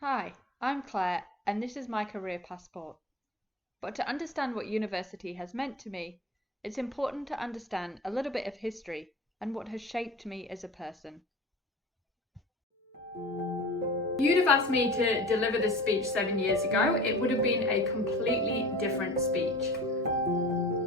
Hi, I'm Claire, and this is my career passport. But to understand what university has meant to me, it's important to understand a little bit of history and what has shaped me as a person. If you'd have asked me to deliver this speech 7 years ago, it would have been a completely different speech.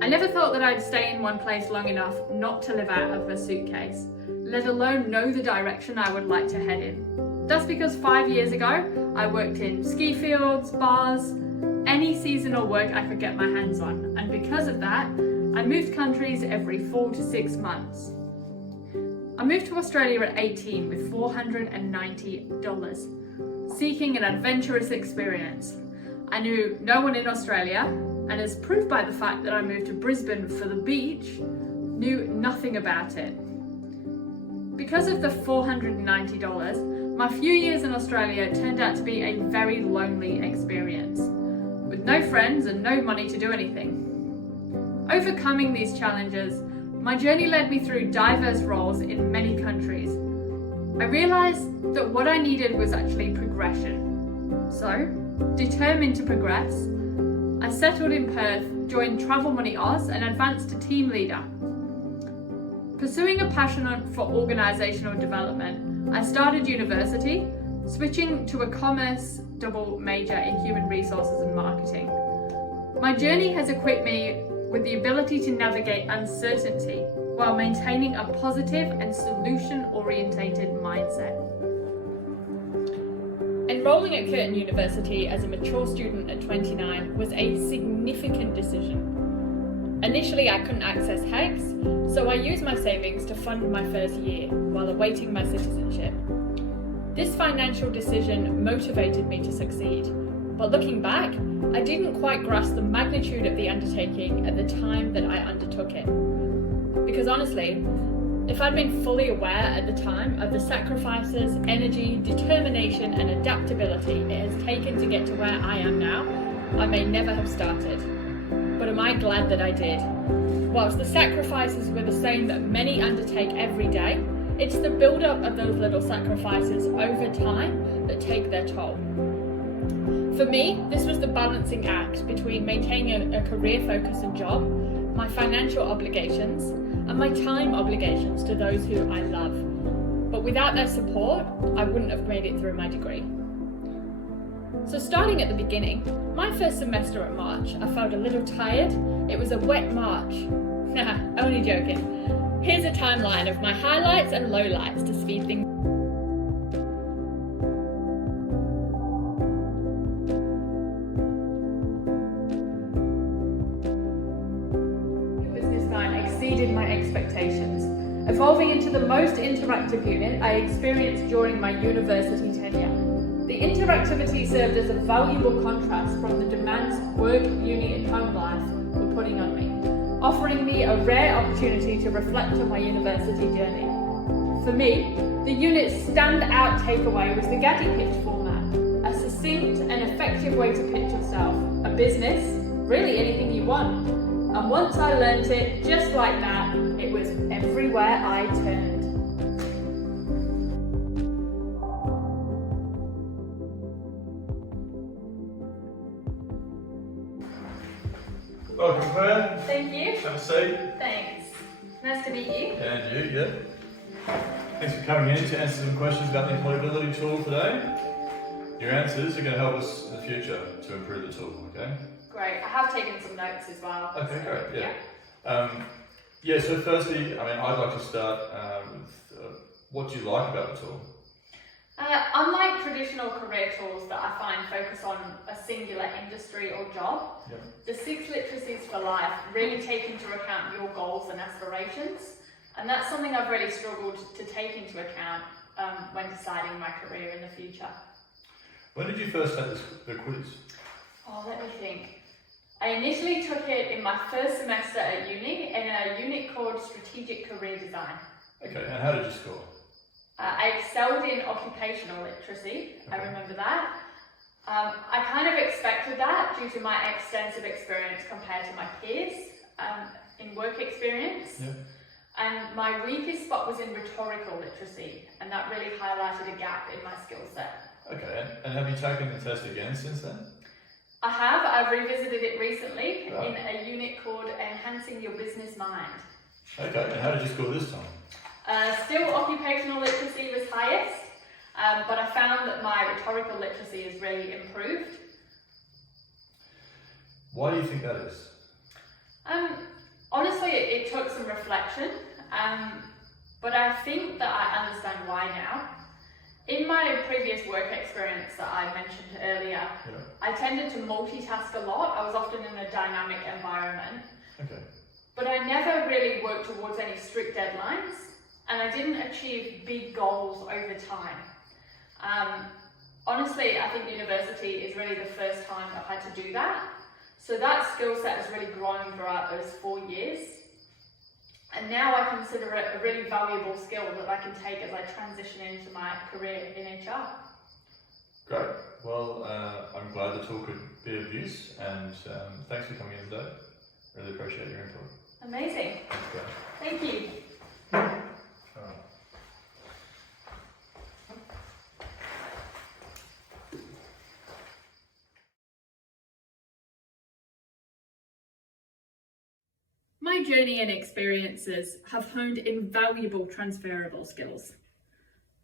I never thought that I'd stay in one place long enough not to live out of a suitcase, let alone know the direction I would like to head in. That's because 5 years ago, I worked in ski fields, bars, any seasonal work I could get my hands on, and because of that, I moved countries every 4 to 6 months. I moved to Australia at 18 with $490, seeking an adventurous experience. I knew no one in Australia, and as proved by the fact that I moved to Brisbane for the beach, knew nothing about it. Because of the $490, my few years in Australia turned out to be a very lonely experience, with no friends and no money to do anything. Overcoming these challenges, my journey led me through diverse roles in many countries. I realised that what I needed was actually progression. So, determined to progress, I settled in Perth, joined Travel Money Oz and advanced to team leader. Pursuing a passion for organisational development, I started university, switching to a commerce double major in human resources and marketing. My journey has equipped me with the ability to navigate uncertainty while maintaining a positive and solution-orientated mindset. Enrolling at Curtin University as a mature student at 29 was a significant decision. Initially, I couldn't access HECS, so I used my savings to fund my first year while awaiting my citizenship. This financial decision motivated me to succeed, but looking back, I didn't quite grasp the magnitude of the undertaking at the time that I undertook it. Because honestly, if I'd been fully aware at the time of the sacrifices, energy, determination and adaptability it has taken to get to where I am now, I may never have started. But am I glad that I did? Whilst the sacrifices were the same that many undertake every day, it's the build-up of those little sacrifices over time that take their toll. For me, this was the balancing act between maintaining a career focus and job, my financial obligations, and my time obligations to those who I love. But without their support, I wouldn't have made it through my degree. So starting at the beginning, my first semester at March, I felt a little tired. It was a wet March. Nah, only joking. Here's a timeline of my highlights and lowlights to speed things. Business 9 exceeded my expectations, evolving into the most interactive unit I experienced during my university tenure. The interactivity served as a valuable contrast from the demands work, uni and home life were putting on me, offering me a rare opportunity to reflect on my university journey. For me, the unit's standout takeaway was the Gaddy pitch format, a succinct and effective way to pitch yourself, a business, really anything you want. And once I learnt it, just like that, it was everywhere I turned. Welcome, Claire. Thank you. Have a seat. Thanks. Nice to meet you. And you, yeah. Thanks for coming in to answer some questions about the employability tool today. Your answers are going to help us in the future to improve the tool, okay? Great. I have taken some notes as well. Okay, great, yeah. So firstly, I'd like to start with what do you like about the tool? Unlike traditional career tools that I find focus on a singular industry or job, the 6 literacies for life really take into account your goals and aspirations, and that's something I've really struggled to take into account when deciding my career in the future. When did you first take the quiz? Oh, let me think. I initially took it in my first semester at uni in a unit called Strategic Career Design. Okay, and how did you score? I excelled in occupational literacy, I remember that. I kind of expected that due to my extensive experience compared to my peers in work experience. Yeah. And my weakest spot was in rhetorical literacy, and that really highlighted a gap in my skill set. Okay, and have you taken the test again since then? I have. I've revisited it recently Right. in a unit called Enhancing Your Business Mind. Okay, and how did you score this time? Still occupational literacy was highest, but I found that my rhetorical literacy has really improved. Why do you think that is? Honestly, it took some reflection, but I think that I understand why now. In my previous work experience that I mentioned earlier, I tended to multitask a lot. I was often in a dynamic environment, but I never really worked towards any strict deadlines, and I didn't achieve big goals over time. Honestly, I think university is really the first time I've had to do that. So that skill set has really grown throughout those 4 years. And now I consider it a really valuable skill that I can take as I transition into my career in HR. Great. Well, I'm glad the tool could be of use, and thanks for coming in today. Really appreciate your input. Amazing. That's great. Thank you. All right. My journey and experiences have honed invaluable transferable skills.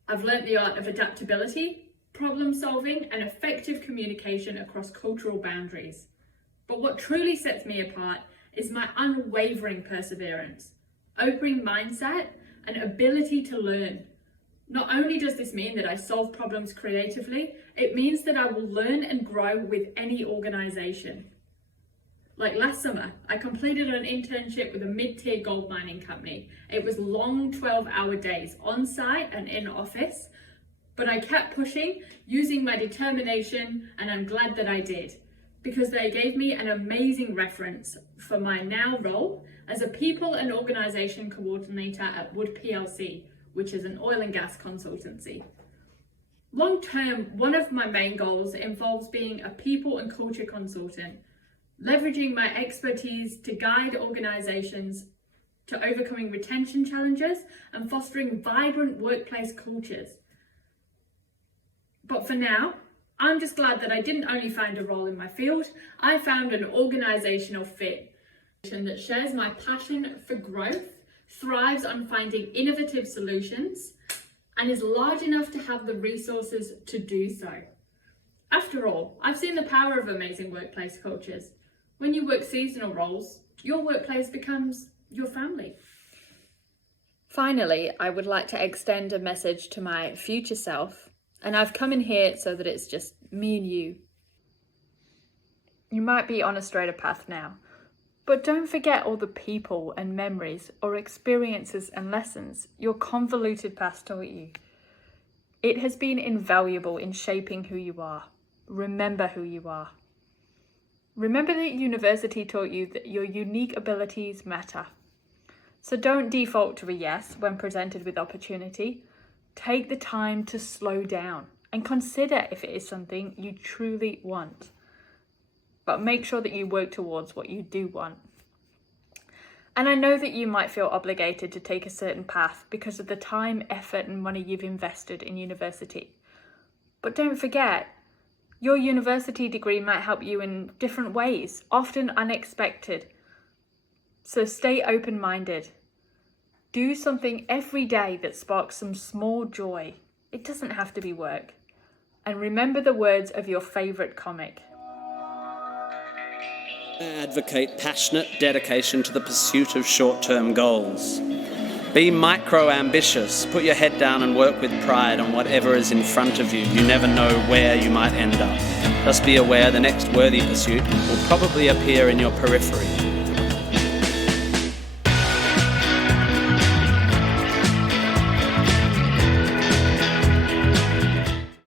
I've learnt the art of adaptability, problem solving, and effective communication across cultural boundaries. But what truly sets me apart is my unwavering perseverance, open mindset, and ability to learn. Not only does this mean that I solve problems creatively, it means that I will learn and grow with any organisation. Like last summer, I completed an internship with a mid-tier gold mining company. It was long 12-hour days on site and in office, but I kept pushing, using my determination, and I'm glad that I did, because they gave me an amazing reference for my now role as a people and organisation coordinator at Wood PLC, which is an oil and gas consultancy. Long term, one of my main goals involves being a people and culture consultant, leveraging my expertise to guide organisations to overcoming retention challenges and fostering vibrant workplace cultures. But for now, I'm just glad that I didn't only find a role in my field, I found an organisational fit that shares my passion for growth, thrives on finding innovative solutions, and is large enough to have the resources to do so. After all, I've seen the power of amazing workplace cultures. When you work seasonal roles, your workplace becomes your family. Finally, I would like to extend a message to my future self, and I've come in here so that it's just me and you. You might be on a straighter path now, but don't forget all the people and memories or experiences and lessons your convoluted past taught you. It has been invaluable in shaping who you are. Remember who you are. Remember that university taught you that your unique abilities matter. So don't default to a yes when presented with opportunity. Take the time to slow down and consider if it is something you truly want. But make sure that you work towards what you do want. And I know that you might feel obligated to take a certain path because of the time, effort, and money you've invested in university. But don't forget, your university degree might help you in different ways, often unexpected. So stay open-minded. Do something every day that sparks some small joy. It doesn't have to be work. And remember the words of your favourite comic. Advocate passionate dedication to the pursuit of short-term goals. Be micro-ambitious. Put your head down and work with pride on whatever is in front of you. You never know where you might end up. Just be aware the next worthy pursuit will probably appear in your periphery.